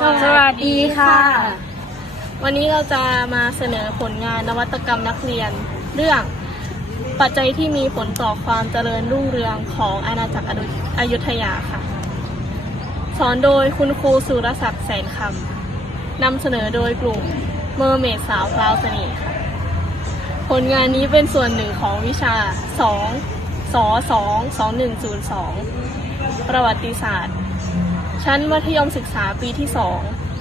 สวัสดีค่ะ วันนี้เราจะมาเสนอผลงานนวัตกรรมนักเรียน เรื่องปัจจัยที่มีผลต่อความเจริญรุ่งเรืองของอาณาจักรอยุธยาค่ะ สอนโดยคุณครูสุรศักดิ์แสนคำนำเสนอโดยกลุ่มเมอร์เมดสาวพราวเสน่ห์ค่ะ ผลงานนี้เป็นส่วนหนึ่งของวิชา 2 ส 2 2102 ประวัติศาสตร์ ชั้นมัธยมศึกษาปีที่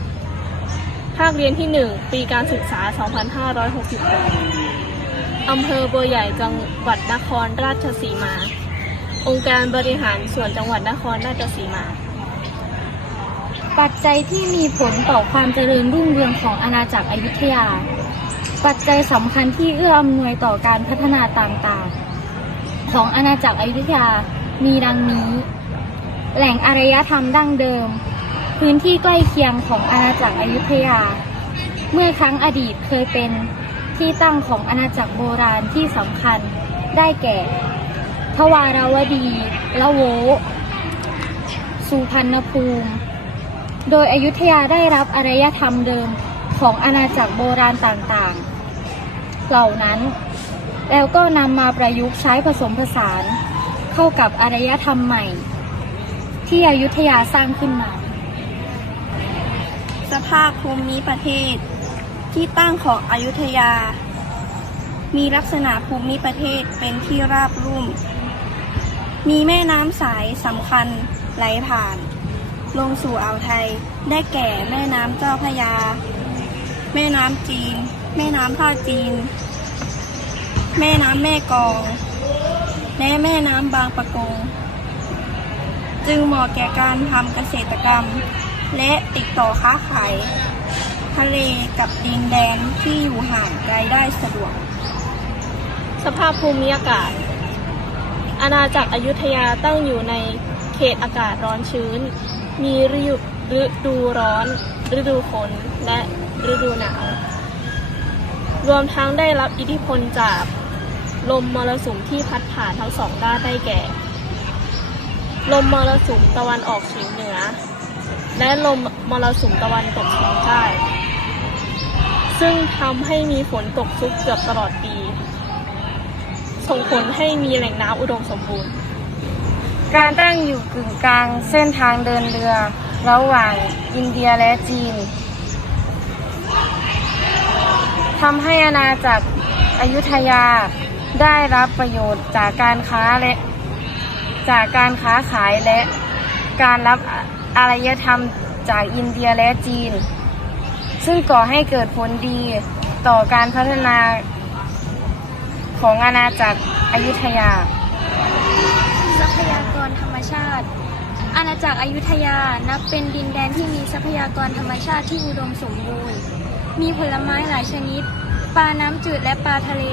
2 ภาคเรียนที่ 1 ปีการศึกษา 2566อำเภอบัวใหญ่จังหวัดนครราชสีมา องค์การบริหารส่วนจังหวัดนครราชสีมา ปัจจัยที่มีผลต่อความเจริญรุ่งเรืองของอาณาจักรอยุธยา ปัจจัยสำคัญที่เอื้ออำนวยต่อการพัฒนาต่างๆ ของอาณาจักรอยุธยามีดังนี้ แหล่งอารยธรรมดั้งเดิม พื้นที่ใกล้เคียงของอาณาจักรอยุธยา เมื่อครั้งอดีตเคยเป็นที่ตั้งของอาณาจักรโบราณที่สำคัญได้แก่ ทวาราวดี ละโว สุพรรณภูมิ โดยอยุธยาได้รับอารยธรรมเดิมของอาณาจักรโบราณต่างๆ เหล่านั้น แล้วก็นำมาประยุกต์ใช้ผสมผสาน เข้ากับอารยธรรมใหม่ ที่อยุธยาสร้างขึ้นมา สภาพภูมิประเทศ ที่ตั้งของอยุธยา มีลักษณะภูมิประเทศเป็นที่ราบรุ่ม มีแม่น้ำสายสำคัญไหลผ่าน ลงสู่อ่าวไทยได้แก่แม่น้ำเจ้าพยา แม่น้ำจีน แม่น้ำท่าจีน แม่น้ำแม่กอง และแม่น้ำบางปะกง จึงเหมาะแก่การทำเกษตรกรรม และติดต่อค้าขาย ทะเลกับดินแดนที่อยู่ห่างไกลได้สะดวก สภาพภูมิอากาศ อาณาจักรอยุธยาตั้งอยู่ในเขตอากาศร้อนชื้น มีฤดูร้อน ฤดูฝน และฤดูหนาว รวมทั้งได้รับอิทธิพลจากลมมรสุมที่พัดผ่านทั้งสองด้านได้แก่ ลมมรสุมตะวันออกเฉียงเหนือ และลมมรสุมตะวันตกเฉียงใต้ซึ่งทำให้มีฝนตกชุกเกือบตลอดปี ส่งผลให้มีแหล่งน้ำอุดมสมบูรณ์ การตั้งอยู่กึ่งกลางเส้นทางเดินเรือ ระหว่างอินเดียและจีนทำให้อาณาจักรอยุธยาได้รับประโยชน์จากการค้าและ จากการค้าขายและการรับอารยธรรมจากอินเดียและจีน ซึ่งก่อให้เกิดผลดีต่อการพัฒนาของอาณาจักรอยุธยา ทรัพยากรธรรมชาติ อาณาจักรอยุธยานับเป็นดินแดนที่มีทรัพยากรธรรมชาติที่อุดมสมบูรณ์ มีผลไม้หลายชนิด ปลาน้ำจืดและปลาทะเล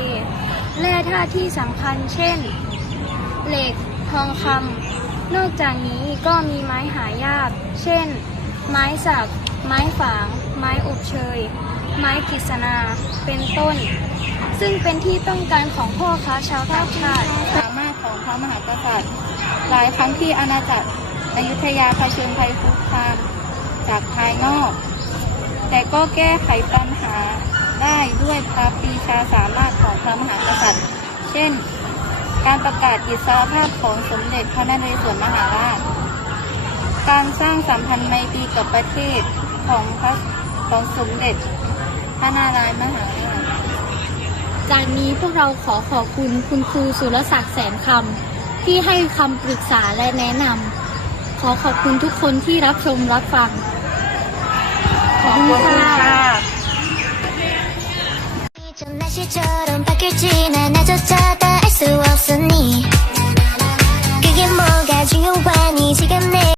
แร่ธาตุที่สำคัญเช่น เหล็ก ทองคำนอกจากนี้ก็มีไม้หายาก เช่น ไม้สัก ไม้ฝาง ไม้อบเชย ไม้กฤษณา เป็นต้น ซึ่งเป็นที่ต้องการของพ่อค้าชาวต่างชาติสามารถของพระมหากษัตริย์ หลายครั้งที่อาณาจักรอยุธยาเผชิญภัยคุกคามจากภายนอก แต่ก็แก้ไขปัญหาได้ด้วยพระปีชาสามารถของพระมหากษัตริย์ เช่น การประกาศกิจสาภาพของสมเด็จพระนเรศวรมหาราช การสร้างสัมพันธ์ไมตรีกับประเทศของพระของสมเด็จพระนารายณ์มหาราช จากนี้พวกเราขอขอบคุณคุณครูสุรศักดิ์แสนคำที่ให้คำปรึกษาและแนะนำขอขอบคุณทุกคนที่รับชมรับฟัง ขอบคุณค่ะ 좀 날씨처럼 바뀔지 난 아조차 수 없으니 그게 뭐가 중요하니 지금 내